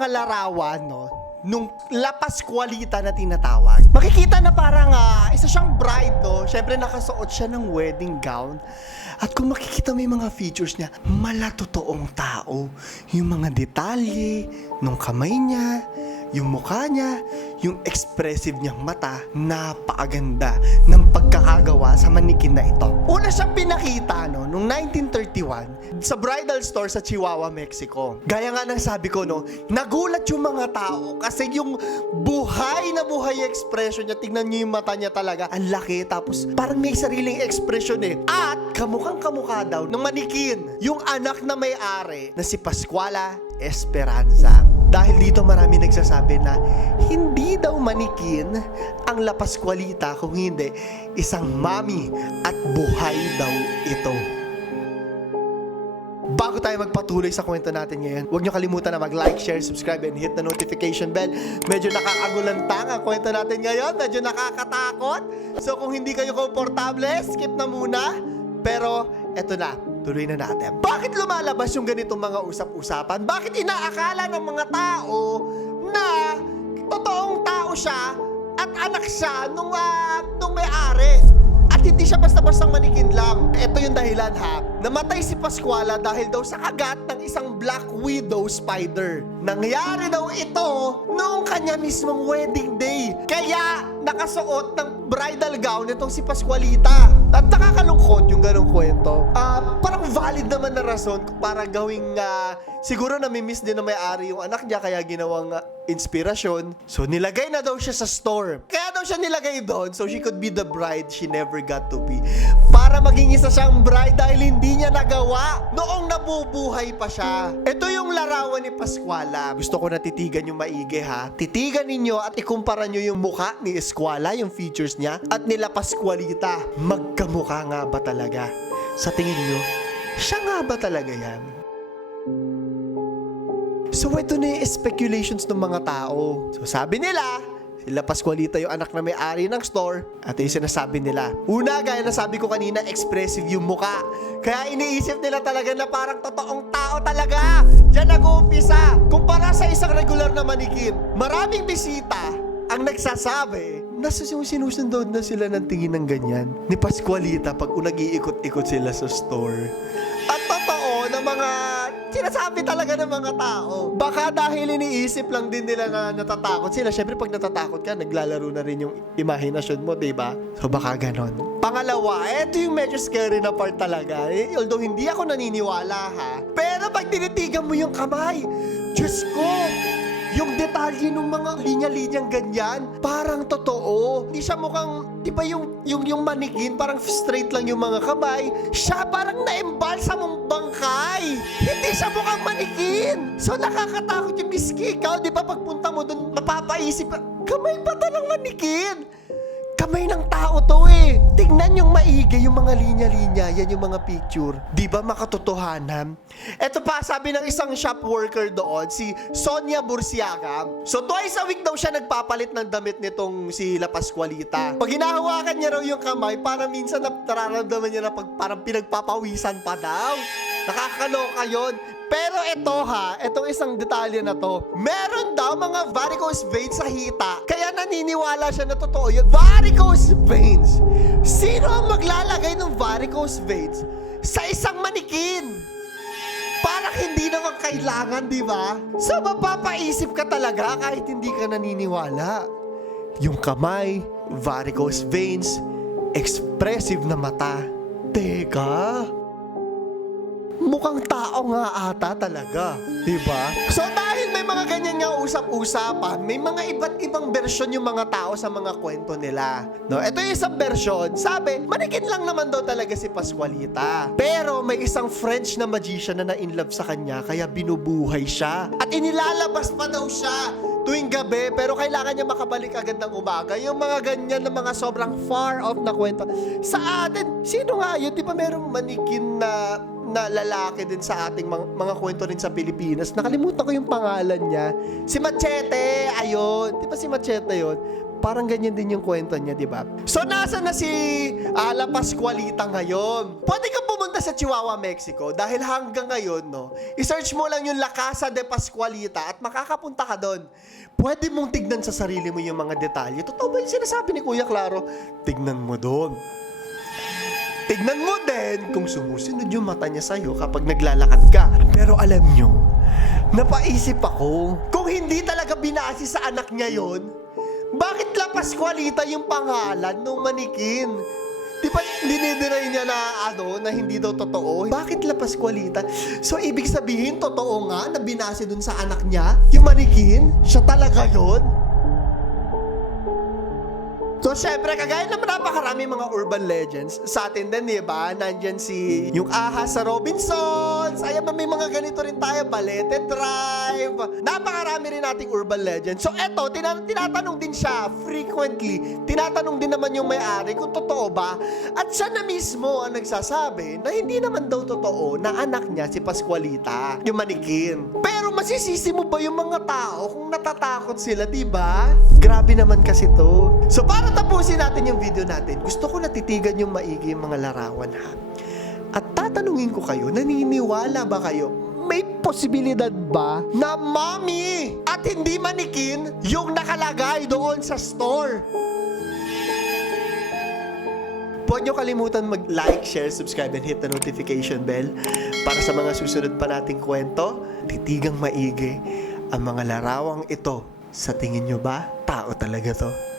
mga larawan, no, nung lapas kwalita na tinatawag, makikita na parang ah, isa siyang bride, no? Siyempre nakasuot siya ng wedding gown. At kung makikita mo yung mga features niya, malatotoong tao. Yung mga detalye, nung kamay niya, yung mukha niya, yung expressive niyang mata, napakaganda ng pagkakagawa sa manikin na ito. Una siyang pinakita no, noong 1931 sa bridal store sa Chihuahua, Mexico. Gaya nga ng sabi ko, no, nagulat yung mga tao kasi yung buhay na buhay expression niya, tingnan niyo yung mata niya talaga, ang laki, tapos parang may sariling expression eh. At kamukhang kamukha daw ng manikin, yung anak na may-ari na si Pascuala Esperanza. Dahil dito marami nagsasabi na hindi daw manikin ang La Pascualita kung hindi isang mami at buhay daw ito. Bago tayo magpatuloy sa kwento natin ngayon, huwag nyo kalimutan na mag-like, share, subscribe, and hit the notification bell. Medyo nakakagulantang ang kwento natin ngayon. Medyo nakakatakot. So kung hindi kayo komportable, skip na muna. Pero eto na, tuloy na natin. Bakit lumalabas yung ganitong mga usap-usapan? Bakit inaakala ng mga tao na totoong tao siya at anak siya nung, ah, nung may-ari? At hindi siya basta-bastang manikin lang. Ito yung dahilan ha. Namatay si Pascuala dahil daw sa kagat ng isang black widow spider. Nangyari daw ito noong kanya mismong wedding day. Kaya nakasuot ng bridal gown itong si Pascualita. At nakakalungkot yung ganong kwento. Ah, parang valid naman na rason para gawing ah, siguro nami-miss din na may-ari yung anak niya kaya ginawang ah, inspirasyon. So nilagay na daw siya sa store. Kaya daw siya nilagay doon so she could be the bride she never got to be. Para maging isa siyang bride dahil hindi niya nagawa noong nabubuhay pa siya. Ito yung larawan ni Pascuala. Gusto ko na titigan yung maigi ha. Titigan ninyo at ikumpara nyo yung mukha ni Escuala, yung features niya, at nila Pascualita. Magkamukha nga ba talaga? Sa tingin nyo, siya nga ba talaga yan? So ito na yung speculations ng mga tao. So sabi nila, sila Pascualita yung anak na may-ari ng store at yung sinasabi nila. Una, gaya na sabi ko kanina, expressive yung muka. Kaya iniisip nila talaga na parang totoong tao talaga. Diyan nag-uumpisa. Kumpara sa isang regular na manikin, maraming bisita ang nagsasabi nasa yung sinusundod na sila ng tingin ng ganyan ni Pascualita pag nag-iikot-ikot sila sa store. Totoo na mga sinasabi talaga ng mga tao. Baka dahil iniisip lang din nila na natatakot sila. Siyempre pag natatakot ka, naglalaro na rin yung imahinasyon mo, di ba? So baka ganon. Pangalawa, eto yung medyo scary na part talaga. Eh, although hindi ako naniniwala ha. Pero pag tinitigan mo yung kamay, Diyos ko, yung detalye ng mga linya-linyang ganyan, parang totoo. Hindi siya mukhang, di ba yung, yung, yung manikin, parang straight lang yung mga kamay. Siya parang na-embal sa mong bangkay. Hindi siya mukhang manikin. So nakakatakot yung miski ikaw, di ba pagpunta mo doon, mapapaisip, kamay pa talang manikin. Kamay ng tao to eh. Tingnan yung maigi, yung mga linya-linya, yan yung mga picture. Di ba makatotohanan? Ito pa, sabi ng isang shop worker doon, si Sonia Bursiaga. So twice a week daw siya nagpapalit ng damit nitong si La Pascualita. Pag hinahawakan niya raw yung kamay, para minsan na- nararamdaman niya na pag, parang pinagpapawisan pa daw. Nakakaloka yon. Pero ito ha, itong isang detalye na to, meron daw mga varicose veins sa hita. Kaya naniniwala siya na totoo yun. Varicose veins! Sino ang maglalagay ng varicose veins sa isang manikin? Parang hindi naman kailangan, di ba? So mapapaisip ka talaga kahit hindi ka naniniwala. Yung kamay, varicose veins, expressive na mata. Teka, mukhang tao nga ata talaga. Diba? So dahil may mga ganyan nga usap-usapan, may mga iba't ibang bersyon yung mga tao sa mga kwento nila. No, ito yung isang bersyon. Sabi, manikin lang naman daw talaga si Pascualita. Pero may isang French na magician na na-inlove sa kanya, kaya binubuhay siya. At inilalabas pa daw siya tuwing gabi, pero kailangan niya makabalik agad ng umaga. Yung mga ganyan na mga sobrang far off na kwento. Sa atin, sino nga yun? Di ba merong manikin na na lalaki din sa ating mga, mga kwento rin sa Pilipinas. Nakalimutan ko yung pangalan niya. Si Machete, ayun. Di ba si Machete yun? Parang ganyan din yung kwento niya, di ba? So, nasa na si Ala Pascualita ngayon? Pwede ka pumunta sa Chihuahua, Mexico dahil hanggang ngayon, no, isearch mo lang yung La Casa de Pascualita at makakapunta ka doon. Pwede mong tignan sa sarili mo yung mga detalye. Totoo ba yung sinasabi ni Kuya Claro? Tignan mo doon. Tignan mo din kung sumusunod yung mata niya sa'yo kapag naglalakad ka. Pero alam nyo, napaisip ako, kung hindi talaga binasi sa anak niya yon, bakit La Pascualita yung pangalan nung manikin? Di ba dinidiray niya na ano, na hindi daw totoo? Bakit La Pascualita? So, ibig sabihin, totoo nga na binase dun sa anak niya? Yung manikin? Siya talaga yon? So, syempre, kagaya naman napakarami mga urban legends sa atin din, di ba? Nandyan si yung aha sa Robinsons. Ayan, may mga ganito rin tayo. Balete Drive. Napakarami rin nating urban legends. So, eto, tina- tinatanong din siya frequently. Tinatanong din naman yung may-ari kung totoo ba. At siya na mismo ang nagsasabi na hindi naman daw totoo na anak niya si Pascualita, yung manikin. Pero masisisi mo ba yung mga tao kung natatakot sila, di ba? Grabe naman kasi to. So para tapusin natin yung video natin, gusto ko natitigan yung maigi yung mga larawan ha. At tatanungin ko kayo, naniniwala ba kayo? May posibilidad ba na mommy at hindi manikin yung nakalagay doon sa store? Huwag niyo kalimutan mag-like, share, subscribe, and hit the notification bell para sa mga susunod pa nating kwento, titigang maigi ang mga larawang ito. Sa tingin niyo ba, tao talaga to?